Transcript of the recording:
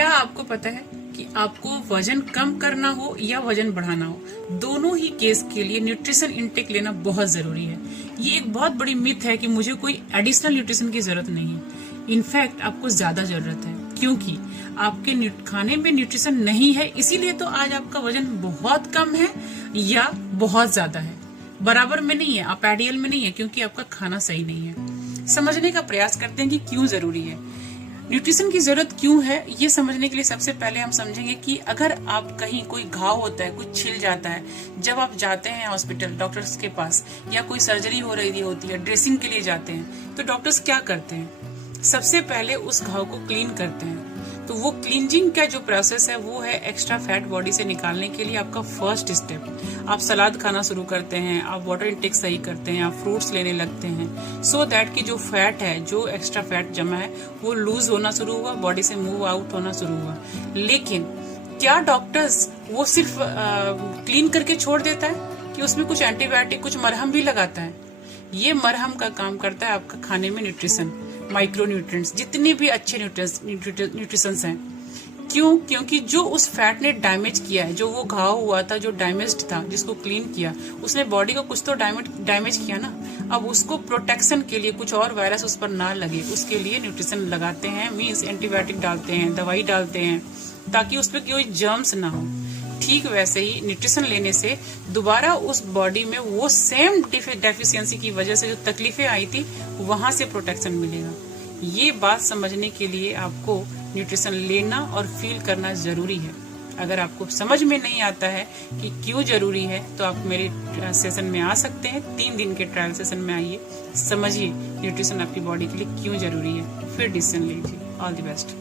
क्या आपको पता है कि आपको वजन कम करना हो या वजन बढ़ाना हो, दोनों ही केस के लिए न्यूट्रिशन इनटेक लेना बहुत जरूरी है। ये एक बहुत बड़ी मिथ है कि मुझे कोई एडिशनल न्यूट्रिशन की जरूरत नहीं है। इनफैक्ट आपको ज्यादा जरूरत है, क्योंकि आपके खाने में न्यूट्रिशन नहीं है, इसीलिए तो आज आपका वजन बहुत कम है या बहुत ज्यादा है। बराबर में नहीं है, आप आइडियल में नहीं है, क्योंकि आपका खाना सही नहीं है। समझने का प्रयास करते हैं कि क्यों जरूरी है, न्यूट्रिशन की जरूरत क्यों है। ये समझने के लिए सबसे पहले हम समझेंगे कि अगर आप कहीं कोई घाव होता है, कुछ छिल जाता है, जब आप जाते हैं हॉस्पिटल डॉक्टर्स के पास, या कोई सर्जरी हो रही होती है, ड्रेसिंग के लिए जाते हैं, तो डॉक्टर्स क्या करते हैं, सबसे पहले उस घाव को क्लीन करते हैं। तो वो क्लींजिंग का जो प्रोसेस है वो है एक्स्ट्रा फैट बॉडी से निकालने के लिए आपका फर्स्ट स्टेप। आप सलाद खाना शुरू करते हैं, आप वाटर इंटेक सही करते हैं, आप फ्रूट्स लेने लगते हैं, सो दैट कि जो फैट है, जो एक्स्ट्रा फैट जमा है, वो लूज होना शुरू हुआ, बॉडी से मूव आउट होना शुरू हुआ। लेकिन क्या डॉक्टर्स वो सिर्फ क्लीन करके छोड़ देता है कि उसमें कुछ एंटीबायोटिक, कुछ मरहम भी लगाता है? ये मरहम का काम करता है आपका खाने में न्यूट्रिशन, माइक्रो न्यूट्रिएंट्स, जितने भी अच्छे न्यूट्रिशंस हैं। क्यों? क्योंकि जो उस फैट ने डैमेज किया है, जो वो घाव हुआ था, जो डैमेज्ड था, जिसको क्लीन किया, उसने बॉडी को कुछ तो डैमेज किया ना। अब उसको प्रोटेक्शन के लिए, कुछ और वायरस उस पर ना लगे, उसके लिए न्यूट्रिशन लगाते हैं, मीन्स एंटीबायोटिक डालते हैं, दवाई डालते हैं, ताकि उस पर कोई जर्म्स ना हो। ठीक वैसे ही न्यूट्रिशन लेने से दोबारा उस बॉडी में वो सेम डेफिशिएंसी की वजह से जो तकलीफें आई थी, वहां से प्रोटेक्शन मिलेगा। ये बात समझने के लिए आपको न्यूट्रिशन लेना और फील करना जरूरी है। अगर आपको समझ में नहीं आता है कि क्यों जरूरी है, तो आप मेरे सेशन में आ सकते हैं। 3 दिन के ट्रायल सेशन में आइए, समझिए न्यूट्रिशन आपकी बॉडी के लिए क्यों जरूरी है, फिर डिसीजन लीजिए। All the best.